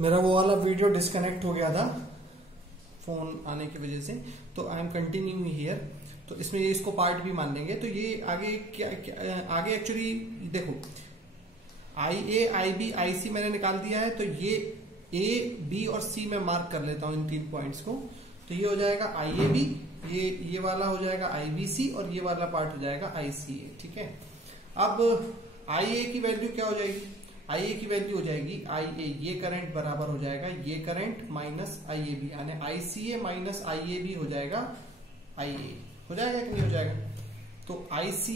मेरा वो वाला वीडियो डिस्कनेक्ट हो गया था फोन आने की वजह से, तो आई एम कंटिन्यूइंग हियर। तो इसमें ये इसको पार्ट भी मान लेंगे। तो ये आगे क्या आगे एक्चुअली देखो, IA, IB, IC मैंने निकाल दिया है। तो ये A, B और C में मार्क कर लेता हूं इन 3 पॉइंट्स को। तो ये हो जाएगा IAB, ये वाला हो जाएगा IBC और ये वाला पार्ट हो जाएगा ICA। ठीक है, अब IA की वैल्यू क्या हो जाएगी? IA की वैल्यू हो जाएगी IA, ये करंट बराबर हो जाएगा ये करंट माइनस IAB, यानी ICA माइनस IAB हो जाएगा IA। हो जाएगा कि नहीं हो जाएगा? तो IC,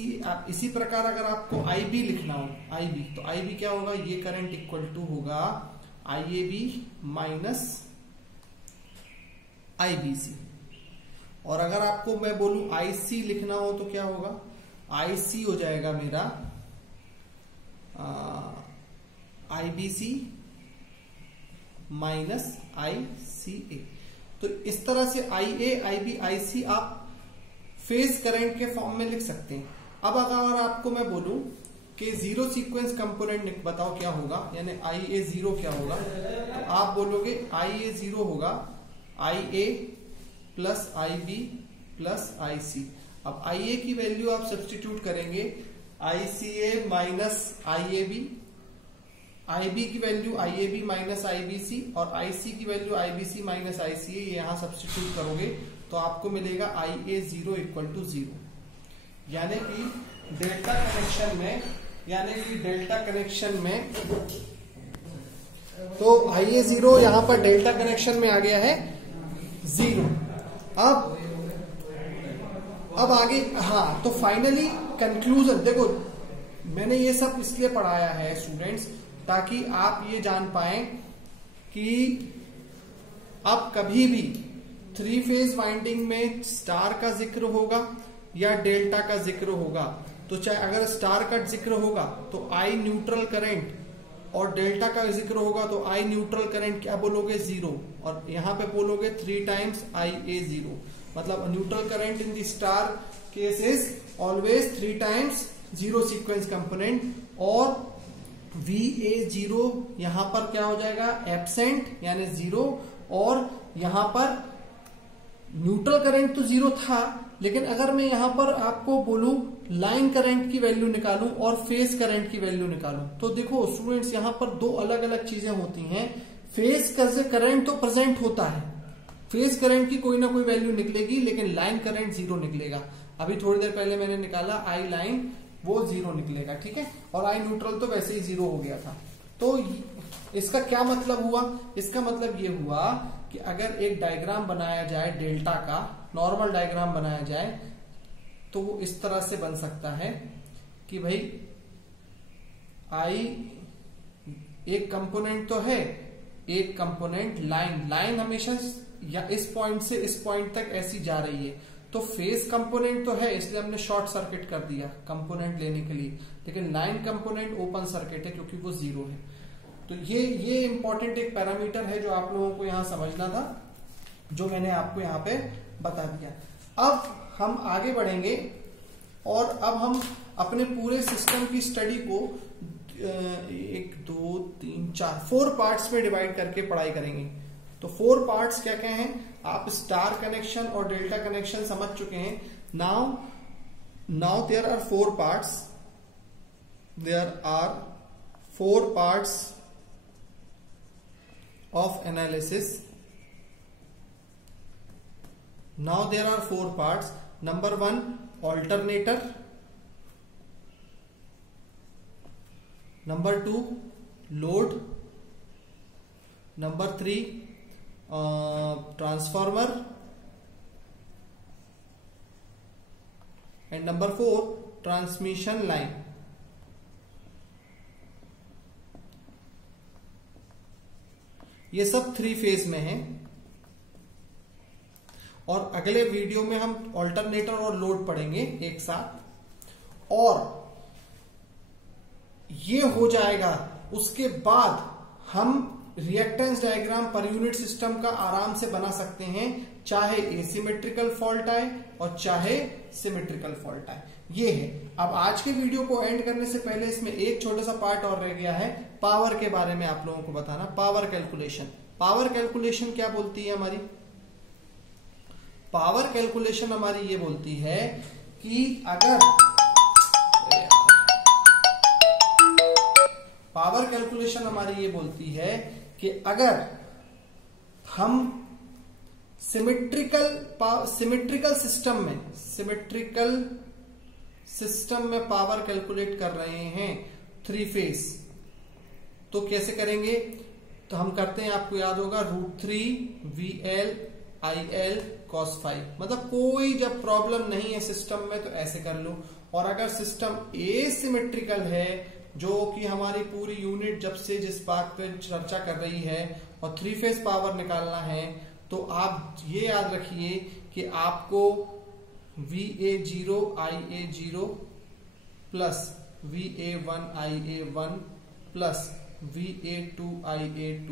इसी प्रकार अगर आपको IB लिखना हो, IB, तो IB क्या होगा? ये करंट इक्वल टू होगा IAB माइनस IBC। और अगर आपको मैं बोलूं IC लिखना हो तो क्या होगा? IC हो जाएगा मेरा IBC माइनस ICA। तो इस तरह से IA, IB, IC आप फेज करंट के फॉर्म में लिख सकते हैं। अब अगर आपको मैं बोलूं कि जीरो सीक्वेंस कंपोनेंट बताओ क्या होगा, यानी IA जीरो क्या होगा, तो आप बोलोगे IA जीरो होगा IA plus IB plus IC। अब IA की वैल्यू आप सब्स्टिट्यूट करेंगे ICA माइनस IAB, IB की वैल्यू IAB माइनस IBC और IC की वैल्यू IBC माइनस ICA। ये यहां सब्स्टिट्यूट करोगे तो आपको मिलेगा IA zero equal to zero. यानी कि डेल्टा कनेक्शन में तो IA जीरो यहां पर डेल्टा कनेक्शन में आ गया है जीरो। अब आगे, हाँ, तो फाइनली कंक्लूजन देखो, मैंने ये सब इसलिए पढ़ाया है स्टूडेंट्स ताकि आप ये जान पाएं कि अब कभी भी 3 फेज वाइंडिंग में स्टार का जिक्र होगा या डेल्टा का जिक्र होगा, तो चाहे अगर स्टार का जिक्र होगा तो आई न्यूट्रल करंट और डेल्टा का जिक्र होगा तो आई न्यूट्रल करंट क्या बोलोगे? जीरो। और यहां पे बोलोगे 3 टाइम्स IA जीरो। मतलब neutral current in the star case is always 3 times zero sequence component. और VA जीरो यहां पर क्या हो जाएगा? एब्सेंट यानी जीरो। और यहां पर न्यूट्रल करंट तो जीरो था, लेकिन अगर मैं यहां पर आपको बोलूं लाइन करंट की वैल्यू निकालूं और फेज करंट की वैल्यू निकालूं, तो देखो स्टूडेंट्स यहां पर 2 अलग अलग चीजें होती हैं। फेज करंट तो प्रेजेंट होता है, फेज करंट की कोई ना कोई वैल्यू निकलेगी, लेकिन लाइन करंट जीरो निकलेगा। अभी थोड़ी देर पहले मैंने निकाला I लाइन, वो जीरो निकलेगा। ठीक है, और I न्यूट्रल तो वैसे ही जीरो हो गया था। तो इसका क्या मतलब हुआ? इसका मतलब ये हुआ कि अगर एक डायग्राम बनाया जाए डेल्टा का, नॉर्मल डायग्राम बनाया जाए, तो वो इस तरह से बन सकता है कि भाई एक कंपोनेंट तो है, एक कंपोनेंट लाइन हमेशा या इस पॉइंट से इस पॉइंट तक ऐसी जा रही है। तो फेज कंपोनेंट तो है, इसलिए हमने शॉर्ट सर्किट कर दिया कंपोनेंट लेने के लिए, लेकिन लाइन कंपोनेंट ओपन सर्किट है क्योंकि वो जीरो है। तो ये इंपॉर्टेंट एक पैरामीटर है जो आप लोगों को यहां समझना था, जो मैंने आपको यहां पे बता दिया। अब हम आगे बढ़ेंगे और अब हम अपने पूरे सिस्टम की स्टडी को 1 2 3 4 4 पार्ट्स में डिवाइड करके पढ़ाई करेंगे। तो 4 पार्ट्स क्या क्या हैं? आप स्टार कनेक्शन और डेल्टा कनेक्शन समझ चुके हैं। Now there are 4 parts, there are 4 parts of analysis. Now there are 4 parts. Number 1, alternator. Number 2, load. Number 3, transformer. And number 4, transmission line. ये सब 3 फेज में है। और अगले वीडियो में हम ऑल्टरनेटर और लोड पढ़ेंगे एक साथ, और ये हो जाएगा उसके बाद हम reactance diagram per unit system का आराम से बना सकते हैं, चाहे एसिमेट्रिकल फॉल्ट आए और चाहे सिमेट्रिकल फॉल्ट आए। ये है। अब आज के वीडियो को एंड करने से पहले इसमें एक छोटा सा पार्ट और रह गया है, पावर के बारे में आप लोगों को बताना। पावर कैलकुलेशन, पावर कैलकुलेशन क्या बोलती है हमारी? पावर कैलकुलेशन हमारी ये बोलती है कि अगर पावर कैलकुलेशन हमारी ये बोलती है कि अगर हम सिमेट्रिकल सिस्टम में पावर कैलकुलेट कर रहे हैं 3 फेज, तो कैसे करेंगे? तो हम करते हैं, आपको याद होगा, √3 VL IL cos phi। मतलब कोई जब प्रॉब्लम नहीं है सिस्टम में तो ऐसे कर लो। और अगर सिस्टम एसिमेट्रिकल है, जो कि हमारी पूरी यूनिट जब से जिस बात पे चर्चा कर रही है और 3 फेज पावर निकालना है, तो आप ये याद रखिए कि आपको VA0 IA0 plus VA1 IA1 plus VA2 IA2,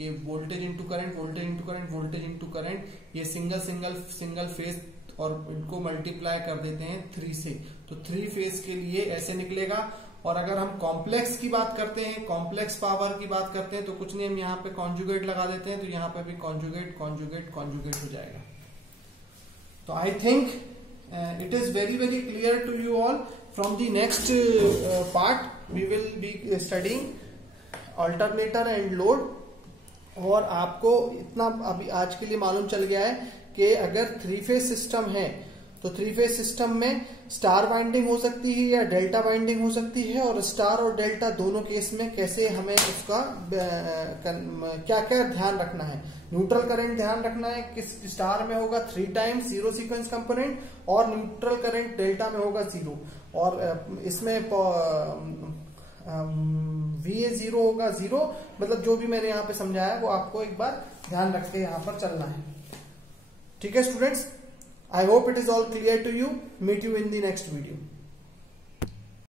ये voltage into current, voltage into current, voltage into current, ये सिंगल फेज, और इनको मल्टीप्लाई कर देते हैं 3 से, तो 3 फेज के लिए ऐसे निकलेगा। और अगर हम कॉम्प्लेक्स की बात करते हैं, कॉम्प्लेक्स पावर की बात करते हैं, तो कुछ नहीं, हम यहाँ पे कॉन्जुगेट लगा देते हैं, तो यहाँ पे भी कॉन्जुगेट हो जाएगा। तो I think it is very clear to you all. From the next part we will be studying alternator and load। और आपको इतना अभी आज के लिए मालूम चल गया है कि अगर 3 फेज सिस्टम है तो 3 फेज सिस्टम में स्टार वाइंडिंग हो सकती है या डेल्टा वाइंडिंग हो सकती है, और स्टार और डेल्टा दोनों केस में कैसे हमें उसका क्या क्या ध्यान रखना है। न्यूट्रल करंट ध्यान रखना है, किस स्टार में होगा 3 टाइम्स 0 सीक्वेंस कंपोनेंट, और न्यूट्रल करंट डेल्टा में होगा 0, और इसमें VA0 होगा 0। मतलब जो भी मैंने यहाँ पे समझाया वो आपको एक बार ध्यान रख के यहाँ पर चलना है। ठीक है students, I hope it is all clear to you. Meet you in the next video.